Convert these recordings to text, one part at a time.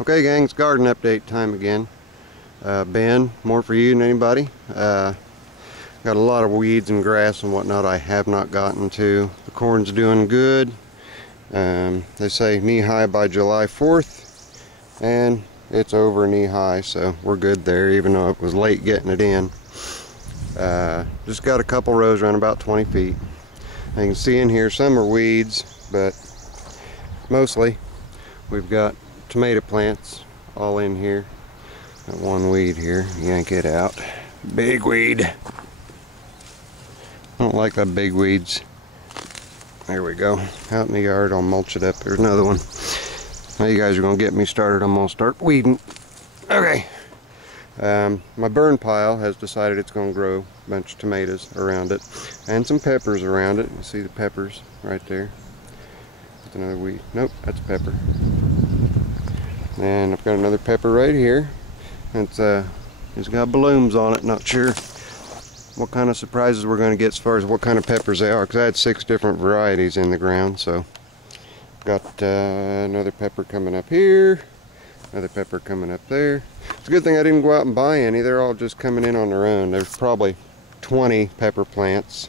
Okay gang, it's garden update time again. Ben, more for you than anybody. Got a lot of weeds and grass and whatnot I have not gotten to. The corn's doing good. They say knee high by July 4th, and it's over knee high, so we're good there, even though it was late getting it in. Just got a couple rows around about 20 feet. You can see in here some are weeds, but mostly we've got tomato plants all in here. Got one weed here, yank it out. Big weed. I don't like the big weeds. There we go. Out in the yard, I'll mulch it up. There's another one. Now you guys are gonna get me started. I'm gonna start weeding. Okay. My burn pile has decided it's gonna grow a bunch of tomatoes around it and some peppers around it. You see the peppers right there. That's another weed. Nope, that's pepper. And I've got another pepper right here. It's got blooms on it. Not sure what kind of surprises we're going to get as far as what kind of peppers they are, because I had 6 different varieties in the ground. So got another pepper coming up here, another pepper coming up there. It's a good thing I didn't go out and buy any. They're all just coming in on their own. There's probably 20 pepper plants.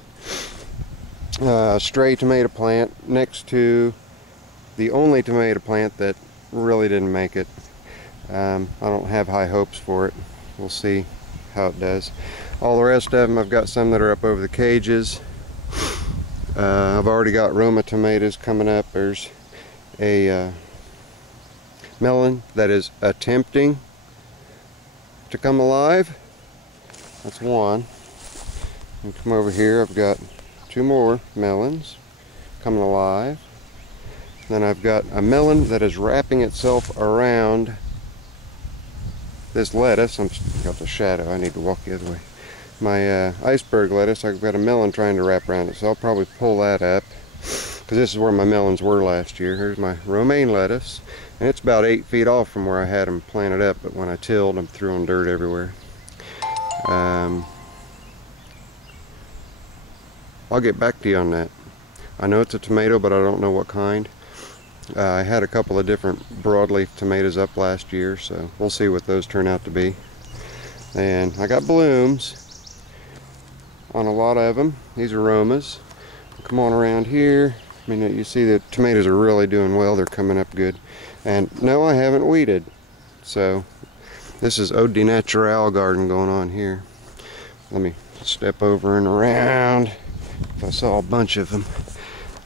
Stray tomato plant next to the only tomato plant that really didn't make it. I don't have high hopes for it. We'll see how it does. All the rest of them, I've got some that are up over the cages. I've already got Roma tomatoes coming up. There's a melon that is attempting to come alive. That's one. And come over here, I've got 2 more melons coming alive. Then I've got a melon that is wrapping itself around this lettuce. I've got the shadow, I need to walk the other way. My iceberg lettuce, I've got a melon trying to wrap around it, so I'll probably pull that up, because this is where my melons were last year. Here's my romaine lettuce, and it's about 8 feet off from where I had them planted up, but when I tilled, I threw them dirt everywhere. I'll get back to you on that. I know it's a tomato, but I don't know what kind. I had a couple of different broadleaf tomatoes up last year, so we'll see what those turn out to be. And I got blooms on a lot of them. These are Romas. Come on around here. I mean, you see the tomatoes are really doing well. They're coming up good. And no, I haven't weeded. So this is Ode de Natural garden going on here. Let me step over and around. I saw a bunch of them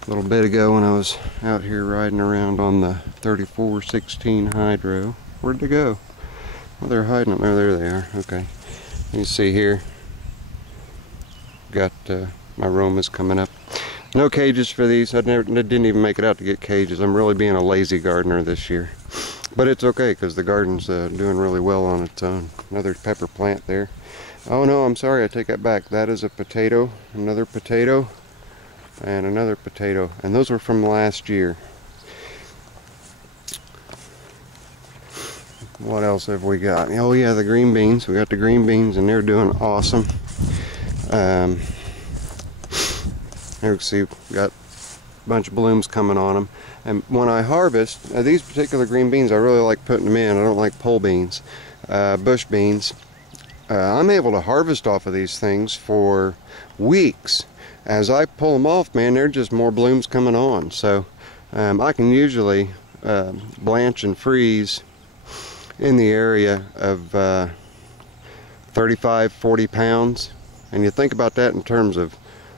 a little bit ago when I was out here riding around on the 3416 Hydro. Where'd they go? Well, they're hiding up there. There they are. Okay. You see here, got my Romas coming up. No cages for these. I didn't even make it out to get cages. I'm really being a lazy gardener this year. But it's okay, because the garden's doing really well on its own. Another pepper plant there. Oh no, I'm sorry, I take that back. That is a potato, another potato, and another potato, and those were from last year. What else have we got? Oh yeah, the green beans. We got the green beans, and they're doing awesome. There you see, we got a bunch of blooms coming on them. And when I harvest these particular green beans, I really like putting them in. I don't like pole beans, bush beans. I'm able to harvest off of these things for weeks. As I pull them off, man, they're just more blooms coming on. So I can usually blanch and freeze in the area of 35-40 pounds. And you think about that in terms of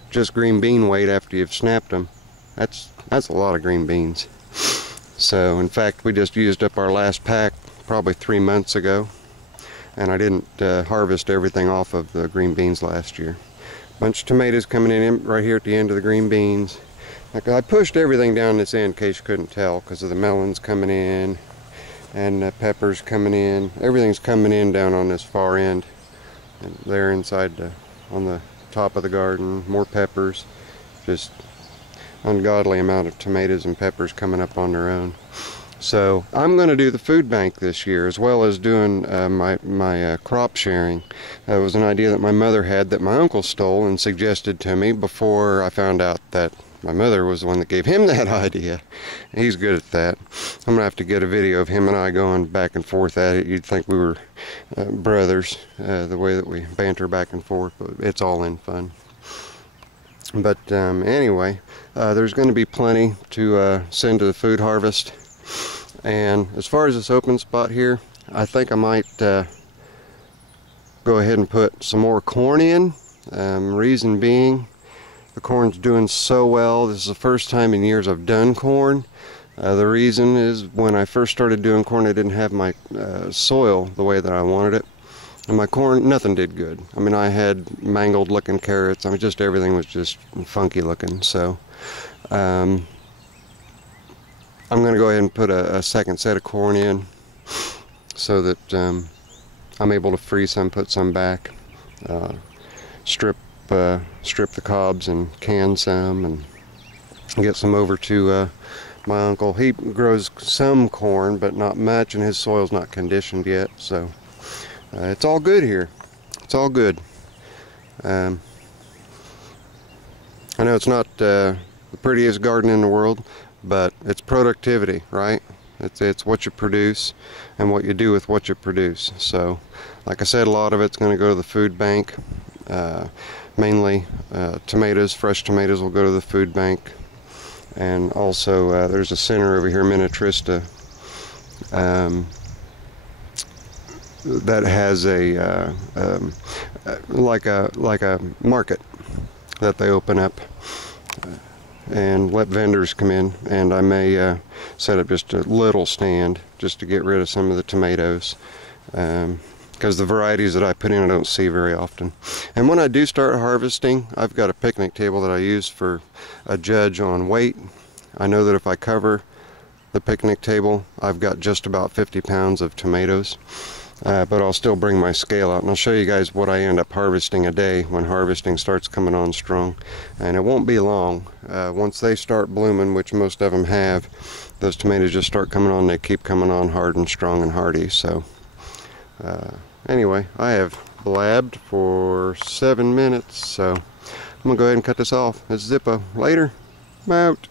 just green bean weight after you've snapped them. That's a lot of green beans. So in fact, we just used up our last pack probably 3 months ago, and I didn't harvest everything off of the green beans last year. Bunch of tomatoes coming in right here at the end of the green beans. I pushed everything down this end in case you couldn't tell, because of the melons coming in and the peppers coming in. Everything's coming in down on this far end, and there inside on the top of the garden, more peppers. Just ungodly amount of tomatoes and peppers coming up on their own. So I'm going to do the food bank this year, as well as doing my crop sharing. That was an idea that my mother had that my uncle stole and suggested to me before I found out that My mother was the one that gave him that idea. He's good at that. I'm gonna have to get a video of him and I going back and forth at it. You'd think we were brothers, the way that we banter back and forth, but it's all in fun. But anyway, there's going to be plenty to send to the food harvest. And as far as this open spot here, I think I might go ahead and put some more corn in. Reason being, the corn's doing so well. This is the first time in years I've done corn. The reason is when I first started doing corn, I didn't have my soil the way that I wanted it. And my corn, nothing did good. I mean, I had mangled looking carrots. I mean, just everything was just funky looking. So I'm going to go ahead and put a second set of corn in so that I'm able to freeze some, put some back, strip the cobs and can some, and get some over to my uncle. He grows some corn, but not much, and his soil's not conditioned yet. So it's all good here. It's all good. I know it's not the prettiest garden in the world, but it's productivity, right? It's what you produce and what you do with what you produce. So, like I said, a lot of it's going to go to the food bank. Mainly tomatoes, fresh tomatoes will go to the food bank. And also there's a center over here, Minnetrista, that has a like a market that they open up and let vendors come in, and I may set up just a little stand just to get rid of some of the tomatoes, because the varieties that I put in I don't see very often. And when I do start harvesting, I've got a picnic table that I use for a judge on weight. I know that if I cover the picnic table, I've got just about 50 pounds of tomatoes. But I'll still bring my scale out, and I'll show you guys what I end up harvesting a day when harvesting starts coming on strong. And it won't be long. Once they start blooming, which most of them have, those tomatoes just start coming on. They keep coming on hard and strong and hardy. So anyway, I have blabbed for 7 minutes, so I'm gonna go ahead and cut this off. It's Zippo. Later. I'm out.